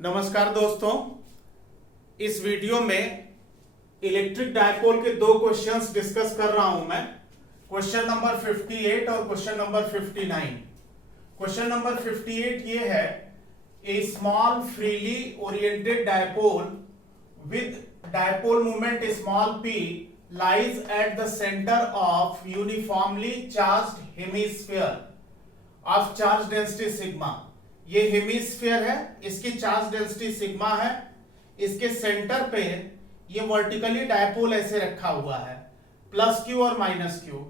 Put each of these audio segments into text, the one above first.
नमस्कार दोस्तों, इस वीडियो में इलेक्ट्रिक डायपोल के दो क्वेश्चंस डिस्कस कर रहा हूं मैं। क्वेश्चन नंबर 58 और क्वेश्चन नंबर 59। क्वेश्चन नंबर 58 ये है, a small freely oriented dipole with dipole moment small p lies at the center of uniformly charged hemisphere of charge density sigma। ये हेमिस्फीयर है, इसकी चार्ज डेंसिटी सिग्मा है, इसके centre पे ये vertically dipole ऐसे रखा हुआ है, प्लस क्यू और माइनस क्यू,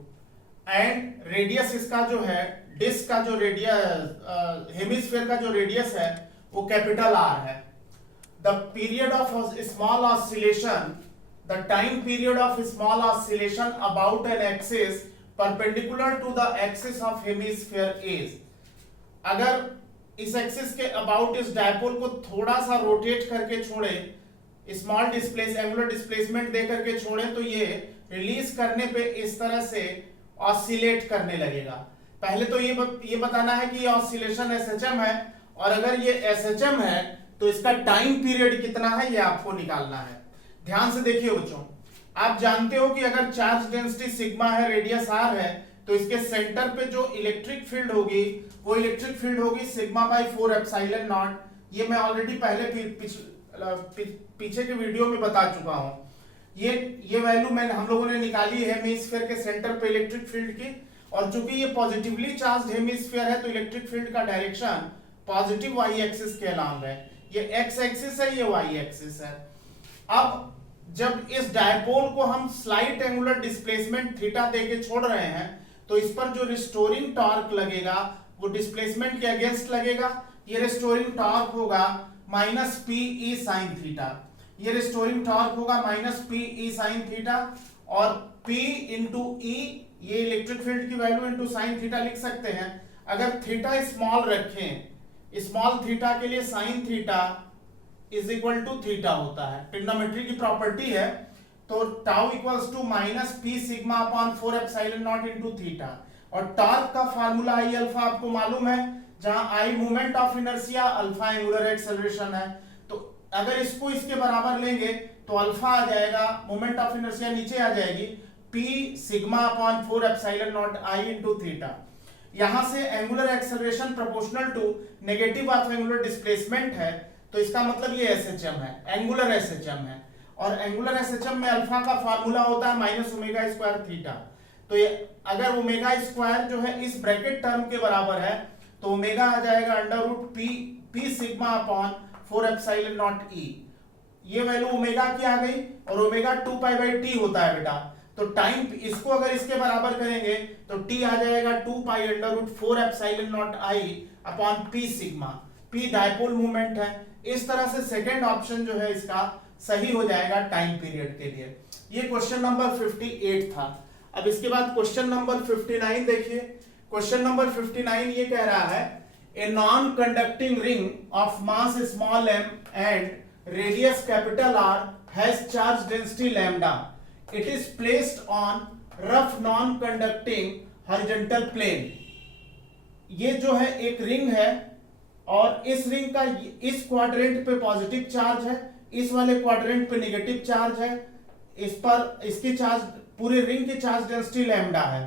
एंड रेडियस इसका जो है, डिस्क का जो रेडियस, हेमिस्फीयर का जो रेडियस है वो कैपिटल आर है। The period of small oscillation, the time period of small oscillation about an axis perpendicular to the axis of hemisphere is. अगर इस एक्सिस के अबाउट इस डायपोल को थोड़ा सा रोटेट करके छोड़े, स्मॉल एंगुलर डिस्प्लेसमेंट दे करके छोड़े, तो ये रिलीज करने पे इस तरह से ऑसिलेट करने लगेगा। पहले तो ये बताना है कि ये ऑसिलेशन एसएचएम है, और अगर ये एसएचएम है तो इसका टाइम पीरियड कितना है ये आपको निकालना है। ध्यान से देखिए बच्चों, आप जानते हो कि अगर चार्ज डेंसिटी सिग्मा है, रेडियस आर है, तो इसके सेंटर पे जो इलेक्ट्रिक फील्ड होगी वो इलेक्ट्रिक फील्ड होगी सिग्मा बाई 4 एप्सिलॉन नॉट। ये मैं ऑलरेडी पहले पीछे के वीडियो में बता चुका हूं। ये वैल्यू हम लोगों ने निकाली है हेमिस्फीयर के सेंटर पे इलेक्ट्रिक फील्ड की, और चूंकि ये पॉजिटिवली चार्ज हेमिस्फीयर है तो इलेक्ट्रिक फील्ड का डायरेक्शन पॉजिटिव वाई एक्सिस के अलॉन्ग है। ये एक्स एक्सिस है, ये वाई एक्सिस है। अब जब इस डायपोल को हम स्लाइट एंगुलर डिस्प्लेसमेंट थीटा देके छोड़ रहे हैं, तो इस पर जो रिस्टोरिंग टॉर्क लगेगा वो डिस्प्लेसमेंट के अगेंस्ट लगेगा। ये रिस्टोरिंग टॉर्क होगा minus P E sine theta. ये रिस्टोरिंग टॉर्क होगा minus P E sine theta, और P इंटू ई, ये इलेक्ट्रिक फील्ड की वैल्यू इंटू साइन थीटा लिख सकते हैं। अगर थीटा स्मॉल रखें, स्मॉल थीटा के लिए sine theta is equal to theta होता है, ट्रिग्नोमेट्री की प्रॉपर्टी है। तो tau equals to minus P sigma upon 4 epsilon naught into theta, और टॉर्क का फार्मूला आई अल्फा आपको मालूम है, जहां I moment of inertia, alpha angular acceleration है। तो अगर इसको इसके बराबर लेंगे तो अल्फा आ जाएगा, मोमेंट ऑफ इनर्शिया नीचे आ जाएगी, P sigma upon 4 epsilon naught I into theta. यहां से angular acceleration proportional to negative of angular displacement है, तो इसका मतलब ये एसएचएम है, एंगुलर एसएचएम है, और एंगुलर एसएचएम में अल्फा का फार्मूला होता है माइनस ओमेगा स्क्वायर थीटा। तो ये अगर ओमेगा स्क्वायर जो है इस ब्रैकेट टर्म के बराबर है, तो ओमेगा आ जाएगा under root P sigma upon 4 epsilon naught E. ये वैल्यू ओमेगा की आ गई, और ओमेगा 2 पाई बाई टी होता है बेटा। तो टाइम इसको अगर इसके बराबर करेंगे तो टी आ जाएगा 2 pi under root 4 epsilon naught I upon P sigma. P dipole movement है। इस तरह से सेकेंड ऑप्शन जो है इसका सही हो जाएगा टाइम पीरियड के लिए। ये क्वेश्चन नंबर 58 था। अब इसके बाद क्वेश्चन नंबर 59 देखिए। क्वेश्चन नंबर 59 ये कह रहा है, a non conducting ring of mass small m and radius capital R has charge density lambda. It is placed on rough non conducting horizontal plane. ये जो है एक रिंग है, और इस रिंग का इस क्वाड्रेंट पे पॉजिटिव चार्ज है, इस वाले क्वाड्रेंट पे नेगेटिव चार्ज है। इस पर इसकी चार्ज, पूरे रिंग की चार्ज डेंसिटी लैम्डा है।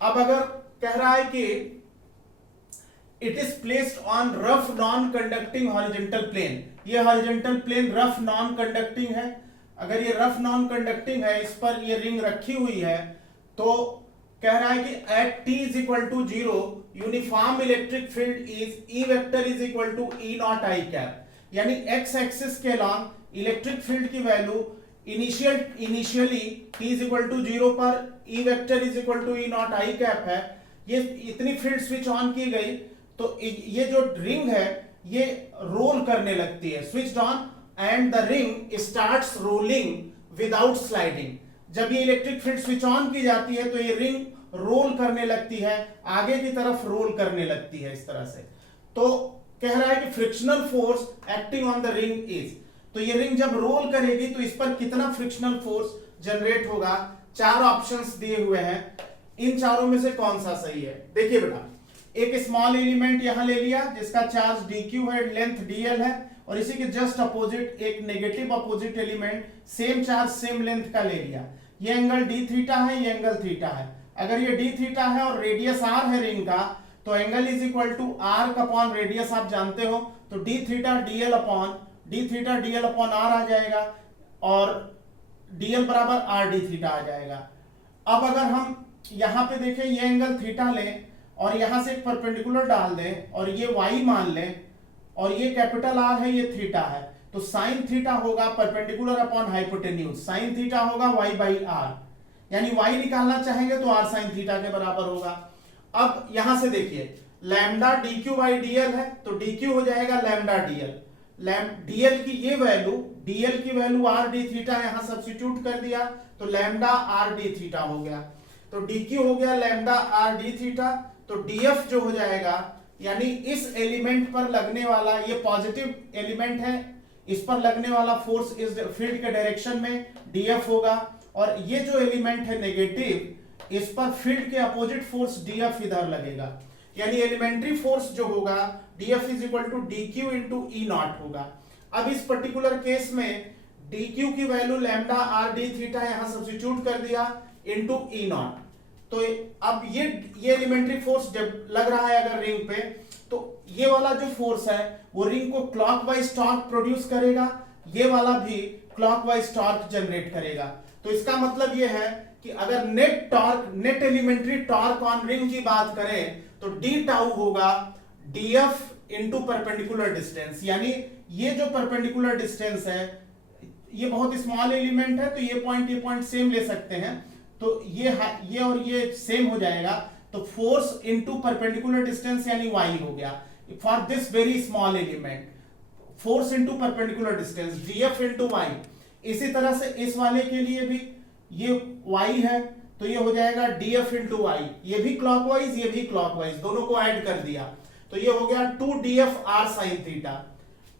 अब अगर कह रहा है कि it is placed on rough non conducting horizontal plane, ये horizontal plane rough non conducting है। अगर ये रफ नॉन कंडक्टिंग है, इस पर ये रिंग रखी हुई है, तो कह रहा है कि at t is equal to 0 uniform electric field is E vector is equal to E naught I cap. यानी x एक्सिस के अलॉन्ग इलेक्ट्रिक फील्ड की value initially t is equal to 0 पर E vector is equal to E naught I cap है। ये इतनी field switch on की गई तो ये जो रिंग है ये रोल करने लगती है, switched on, and the ring starts rolling without sliding. जब ये इलेक्ट्रिक फील्ड स्विच ऑन की जाती है तो ये रिंग रोल करने लगती है, आगे की तरफ रोल करने लगती है इस तरह से। तो कह रहा है कि frictional force acting on the ring is, तो ये रिंग जब रोल करेगी तो इस पर कितना फ्रिक्शनल फोर्स जनरेट होगा। 4 ऑप्शंस दिए हुए हैं, इन चारों में से कौन सा सही है? देखिए बेटा, एक स्मॉल एलिमेंट यहां ले लिया जिसका चार्ज dq है, लेंथ dl है, और इसी के जस्ट अपोजिट एक negative opposite element same charge same length का ले लिया। ये एंगल d थीटा है, ये एंगल थीटा है। अगर ये d थीटा है और रेडियस r है रिंग का, तो angle is equal to r upon radius आप जानते हो, तो d theta dl upon r आ जाएगा, और dl बराबर r d थीटा आ जाएगा। अब अगर हम यहां पे देखें, ये एंगल थीटा लें और यहां से एक परपेंडिकुलर डाल दें और ये y मान लें, और ये कैपिटल R है, ये थीटा है, तो साइन थीटा होगा perpendicular upon hypotenuse, sine theta होगा y बाई r, यानी y निकालना चाहेंगे तो r साइन थीटा के बराबर होगा। अब यहां से देखिए लैम्डा dq बाई dl है, तो dq हो जाएगा लैम्डा dl, dl की वैल्यू r d थीटा यहां सब्स्टिट्यूट कर दिया, तो लैम्डा r d थीटा हो गया, तो dq हो गया लैम्डा r d थीटा, तो df जो हो जाएगा, यानी इस एलिमेंट पर लगने वाला, ये पॉजिटिव एलिमेंट है, इस पर लगने वाला फोर्स इस फील्ड के डायरेक्शन में df होगा, और ये जो एलिमेंट है नेगेटिव, इस पर फील्ड के अपोजिट फोर्स df इधर लगेगा, यानी एलिमेंट्री फोर्स जो होगा df is equal to dq into E naught होगा। अब इस पर्टिकुलर केस में dq की वैल्यू लैम्डा r d थीटा यहां सब्स्टिट्यूट कर दिया इंटू ई नॉट, तो अब ये एलिमेंट्री फोर्स जब लग रहा है अगर रिंग पे, तो ये वाला जो फोर्स है वो रिंग को क्लॉकवाइज टॉर्क प्रोड्यूस करेगा, ये वाला भी क्लॉकवाइज टॉर्क जनरेट करेगा। तो इसका मतलब ये है कि अगर net elementary torque on ring की बात करें तो d टाउ होगा df इंटू परपेंडिकुलर डिस्टेंस, यानी ये जो परपेंडिकुलर डिस्टेंस है, ये बहुत स्मॉल एलिमेंट है, तो ये पॉइंट सेम ले सकते हैं, तो ये और ये सेम हो जाएगा, तो फोर्स इनटू परपेंडिकुलर डिस्टेंस यानी y हो गया for this very small element, force into perpendicular distance df into y। इसी तरह से इस वाले के लिए भी ये y है, तो ये हो जाएगा df इनटू y, ये भी क्लॉकवाइज ये भी क्लॉकवाइज, दोनों को ऐड कर दिया, तो ये हो गया 2df r sin theta,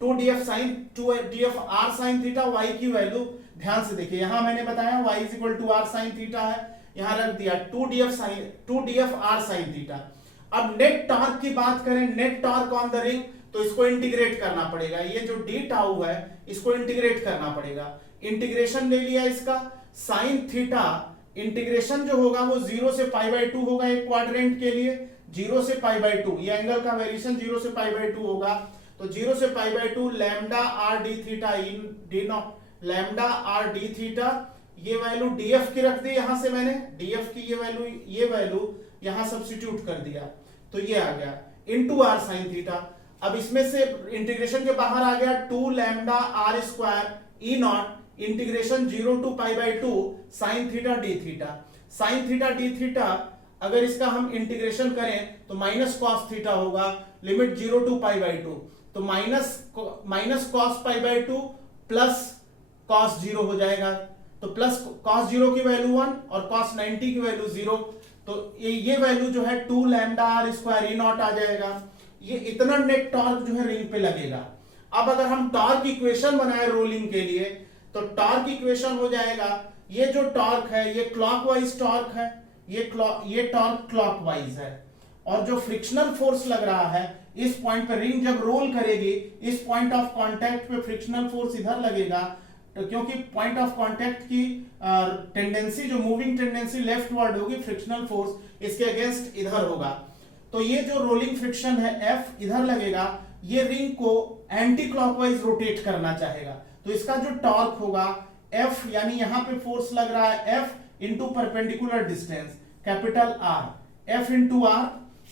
2df r sin theta. y की वैल्यू ध्यान से देखिए, यहां मैंने बताया y is equal to r sin theta है, यहां रख दिया 2df r sin थीटा। अब नेट टॉर्क की बात करें, net torque on the ring, तो इसको इंटीग्रेट करना पड़ेगा, ये जो d टाउ है इसको इंटीग्रेट करना पड़ेगा। इंटीग्रेशन ले लिया इसका sin थीटा, इंटीग्रेशन जो होगा वो 0 से पाई बाई 2 होगा एक क्वाड्रेंट के लिए, 0 से पाई बाई 2, ये एंगल का वेरिएशन 0 से पाई बाई 2 होगा, तो 0 से पाई by 2 lambda r d theta in d not lambda r d theta, ये वैल्यू df की रख दी यहां से मैंने, df की ये वैल्यू यहां सब्स्टिट्यूट कर दिया, तो ये आ गया इनटू r sin थीटा। अब इसमें से इंटीग्रेशन के बाहर आ गया 2 lambda r square E naught integration 0 to pi by 2 sin theta d theta, sin theta d theta अगर इसका हम इंटीग्रेशन करें तो माइनस कॉस थीटा होगा, लिमिट 0 टू पाई बाई 2, तो minus cos pi by 2 plus cos 0 हो जाएगा, तो प्लस कॉस 0 की वैल्यू 1 और कॉस 90 की वैल्यू 0, तो ये वैल्यू जो है 2 lambda r square E naught आ जाएगा, ये इतना नेट टॉर्क जो है रिंग पे लगेगा। अब अगर हम टॉर्क इक्वेशन बनाए रोलिंग के लिए, तो टॉर्क इक्वेशन हो जाएगा, ये जो टॉर्क है ये क्लॉकवाइज टॉर्क है, ये टॉर्क क्लॉकवाइज है, और जो फ्रिक्शनल फोर्स लग रहा है इस पॉइंट पे, रिंग जब रोल करेगी इस पॉइंट ऑफ कांटेक्ट पे फ्रिक्शनल फोर्स इधर लगेगा, तो क्योंकि पॉइंट ऑफ कांटेक्ट की टेंडेंसी जो मूविंग टेंडेंसी लेफ्टवर्ड होगी, फ्रिक्शनल फोर्स इसके अगेंस्ट इधर होगा, तो ये जो रोलिंग फ्रिक्शन है F इधर लगेगा, ये रिंग को एंटी क्लॉकवाइज रोटेट करना चाहेगा, तो इसका जो टॉर्क होगा F, यानी यहां पे फोर्स लग रहा है F into perpendicular distance capital R, F into R,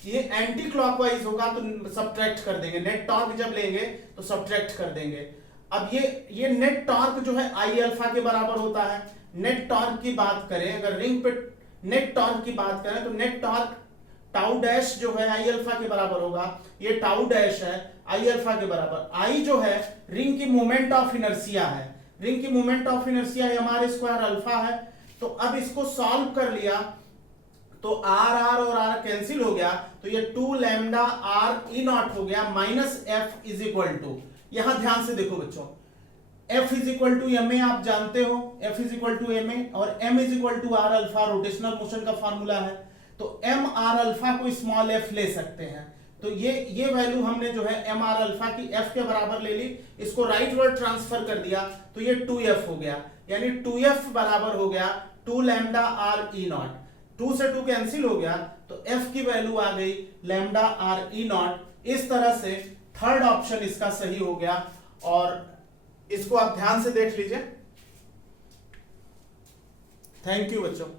ये एंटी क्लॉकवाइज होगा तो सब्ट्रैक्ट कर देंगे, नेट टॉर्क जब लेंगे तो सब्ट्रैक्ट कर देंगे। अब ये नेट टॉर्क जो है आई अल्फा के बराबर होता है। नेट टॉर्क की बात करें, अगर रिंग पे नेट टॉर्क की बात करें तो नेट टॉर्क टाउ डैश जो है आई अल्फा के बराबर होगा, ये टाउ डैश है आई अल्फा के बराबर। आई जो है रिंग की मोमेंट ऑफ इनर्शिया है, रिंग की moment of inertia mr square alpha है। तो अब इसको सॉल्व कर लिया तो आर आर और आर कैंसिल हो गया, तो ये 2 लैम्डा आर ई नॉट हो गया minus F is equal to, यहां ध्यान से देखो बच्चों, F is equal to M A आप जानते हो, F is equal to M A और M is equal to R alpha rotational motion का फार्मूला है। तो एम आर अल्फा को स्मॉल एफ ले सकते हैं। तो ये वैल्यू हमने जो है एम आर अल्फा की एफ के बराबर ले ली, इसको राइट वर्ड ट्रांसफर कर दिया तो ये 2f हो गया, यानी 2f बराबर हो गया 2 लैम्डा आर ई नॉट। 2 से 2 कैंसिल हो गया तो f की वैल्यू आ गई लैम्डा आर ई नॉट। इस तरह से थर्ड ऑप्शन इसका सही हो गया, और इसको आप ध्यान से देख लीजिए। थैंक यू बच्चों।